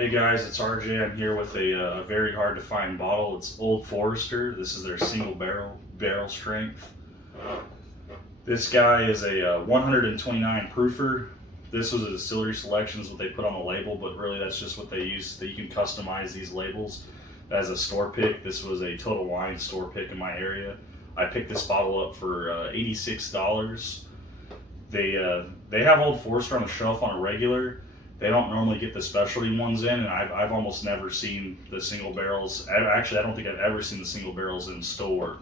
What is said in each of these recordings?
Hey guys, it's RJ. I'm here with a very hard to find bottle. It's Old Forester. This is their single barrel strength. This guy is a 129 proofer. This was a distillery selection, is what they put on the label, but really that's just what they use. That you can customize these labels as a store pick. This was a Total Wine store pick in my area. I picked this bottle up for $86. They have Old Forester on the shelf on a regular. They don't normally get the specialty ones in, and I've almost never seen the single barrels. Actually, I don't think I've ever seen the single barrels in store.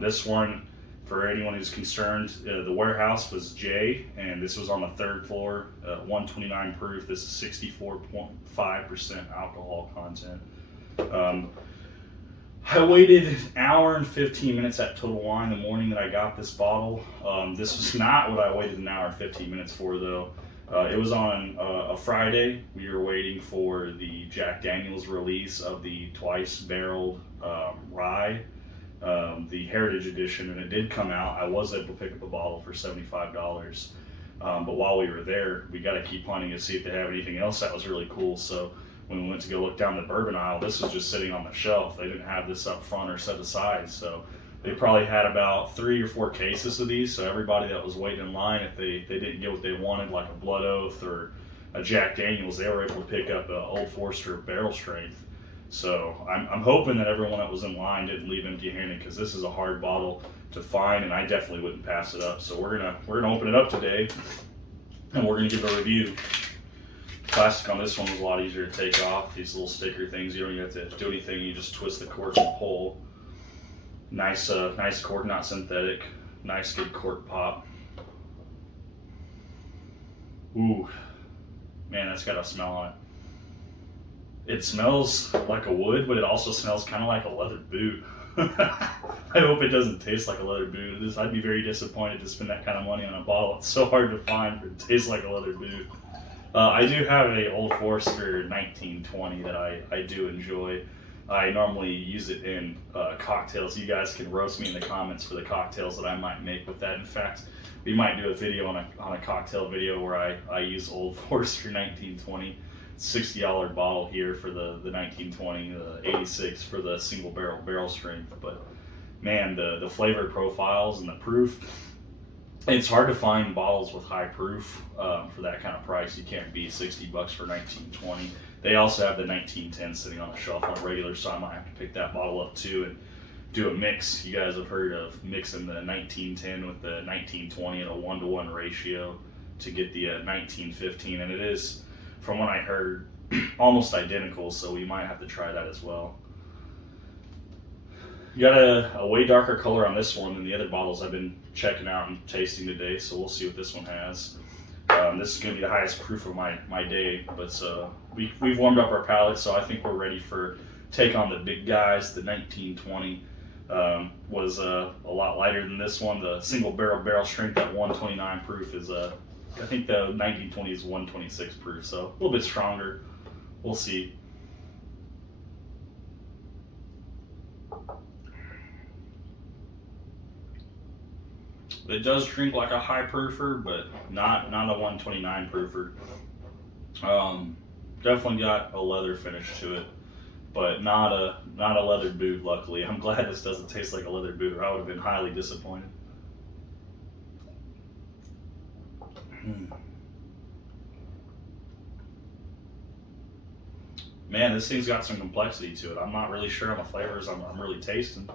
This one, for anyone who's concerned, the warehouse was J, and this was on the third floor, 129 proof. This is 64.5% alcohol content. I waited an hour and 15 minutes at Total Wine the morning that I got this bottle. This was not what I waited an hour and 15 minutes for, though. It was on a Friday. We were waiting for the Jack Daniel's release of the twice barreled rye, the Heritage Edition, and it did come out. I was able to pick up a bottle for $75. But while we were there, we got to keep hunting to see if they have anything else that was really cool. So when we went to go look down the bourbon aisle, this was just sitting on the shelf. They didn't have this up front or set aside. So they probably had about 3 or 4 cases of these, so everybody that was waiting in line, if they didn't get what they wanted, like a Blood Oath or a Jack Daniel's, they were able to pick up a Old Forester barrel strength. So I'm hoping that everyone that was in line didn't leave empty-handed, because this is a hard bottle to find, and I definitely wouldn't pass it up. So we're gonna open it up today, and we're gonna give a review. Plastic on this one was a lot easier to take off. These little sticker things, you don't even have to do anything. You just twist the cork and pull. Nice cork, not synthetic. Nice, good cork pop. Ooh, man, that's got a smell on it. It smells like a wood, but it also smells kind of like a leather boot. I hope it doesn't taste like a leather boot. I'd be very disappointed to spend that kind of money on a bottle. It's so hard to find for it to taste like a leather boot. I do have a Old Forester 1920 that I do enjoy. I normally use it in cocktails. You guys can roast me in the comments for the cocktails that I might make with that. In fact, we might do a video on a cocktail video where I use Old Forester 1920. $60 bottle here for the 1920, the 86 for the single barrel strength. But man, the flavor profiles and the proof, it's hard to find bottles with high proof for that kind of price. You can't beat $60 for 1920. They also have the 1910 sitting on the shelf on a regular, so I might have to pick that bottle up too and do a mix. You guys have heard of mixing the 1910 with the 1920 in a 1-to-1 ratio to get the 1915, and it is, from what I heard, almost identical, so we might have to try that as well. You got a way darker color on this one than the other bottles I've been checking out and tasting today, so we'll see what this one has. This is going to be the highest proof of my day, but we've warmed up our palate, so I think we're ready for take on the big guys. The 1920 was a lot lighter than this one. The single barrel strength at 129 proof is I think the 1920 is 126 proof, so a little bit stronger. We'll see. It does drink like a high proofer, but not a 129 proofer. Definitely got a leather finish to it, but not a leather boot. Luckily, I'm glad this doesn't taste like a leather boot, or I would have been highly disappointed. Man, this thing's got some complexity to it. I'm not really sure on the flavors I'm really tasting.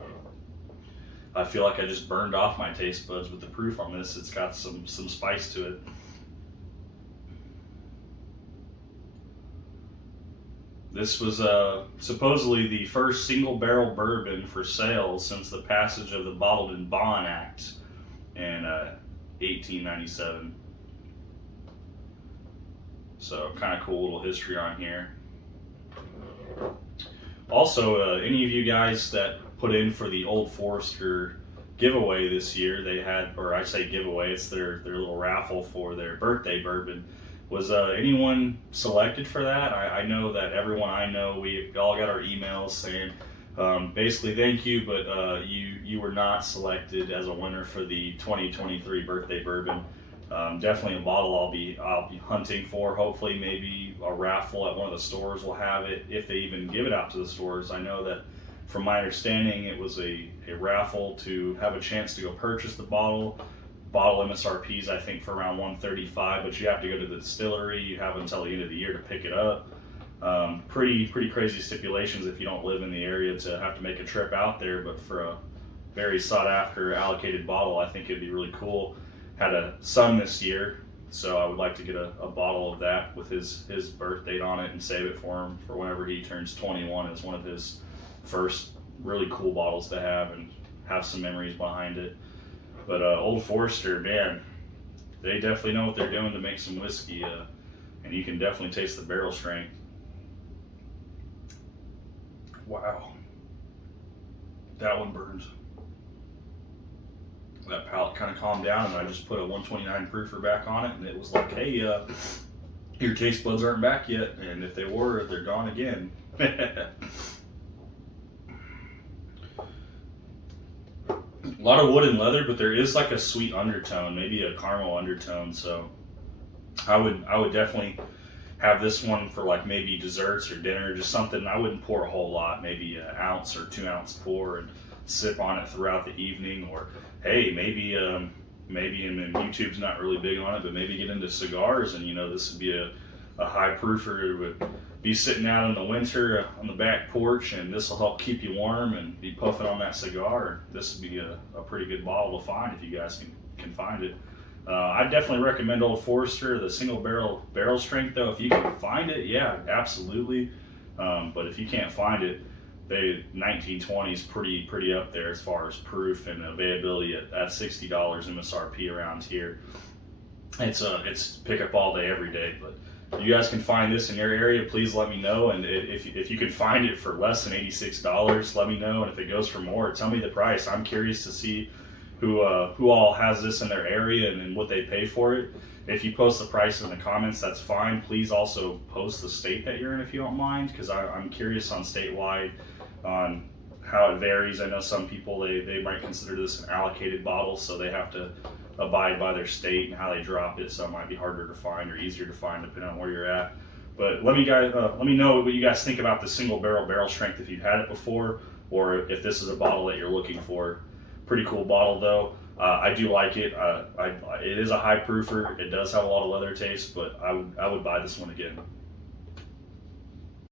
I feel like I just burned off my taste buds with the proof on this. It's got some spice to it. This was supposedly the first single barrel bourbon for sale since the passage of the Bottled in Bond Act in 1897. So kind of cool little history on here. Also, any of you guys that put in for the Old Forester giveaway this year, they had, or I say giveaway, it's their little raffle for their birthday bourbon. Was anyone selected for that? I know that everyone I know, we all got our emails saying basically thank you, but you were not selected as a winner for the 2023 birthday bourbon. Definitely a bottle I'll be hunting for. Hopefully, maybe a raffle at one of the stores will have it if they even give it out to the stores. I know that from my understanding, it was a raffle to have a chance to go purchase the bottle. Bottle MSRPs I think for around 135, but you have to go to the distillery. You have until the end of the year to pick it up. Pretty crazy stipulations if you don't live in the area to have to make a trip out there. But for a very sought after allocated bottle, I think it'd be really cool. Had a son this year, so I would like to get a bottle of that with his birth date on it and save it for him for whenever he turns 21 as one of his first really cool bottles to have and have some memories behind it. But Old Forester, man, they definitely know what they're doing to make some whiskey, and you can definitely taste the barrel strength. Wow, that one burns. That palate kind of calmed down, and I just put a 129 proofer back on it, and it was like, hey, your taste buds aren't back yet, and if they were, they're gone again. A lot of wood and leather, but there is like a sweet undertone, maybe a caramel undertone. So I would definitely have this one for like maybe desserts or dinner, just something. I wouldn't pour a whole lot, maybe an ounce or 2 ounce pour, and sip on it throughout the evening. Or hey, maybe and YouTube's not really big on it, but maybe get into cigars, and this would be a high proofer. It would be sitting out in the winter on the back porch, and this will help keep you warm and be puffing on that cigar. This would be a pretty good bottle to find if you guys can find it. I definitely recommend Old Forester, the single barrel strength though. If you can find it, yeah, absolutely. But if you can't find it, 1920 is pretty up there as far as proof and availability at $60 MSRP around here. It's pick up all day every day. But if you guys can find this in your area, please let me know. And if you can find it for less than $86, let me know. And if it goes for more, tell me the price. I'm curious to see who all has this in their area and what they pay for it. If you post the price in the comments, that's fine. Please also post the state that you're in if you don't mind, because I'm curious on statewide on how it varies. I know some people, they might consider this an allocated bottle, so they have to abide by their state and how they drop it, so it might be harder to find or easier to find depending on where you're at. But let me know what you guys think about the single barrel strength if you've had it before, or if this is a bottle that you're looking for. Pretty cool bottle though. I do like it. It is a high proofer. It does have a lot of leather taste, but I would buy this one again.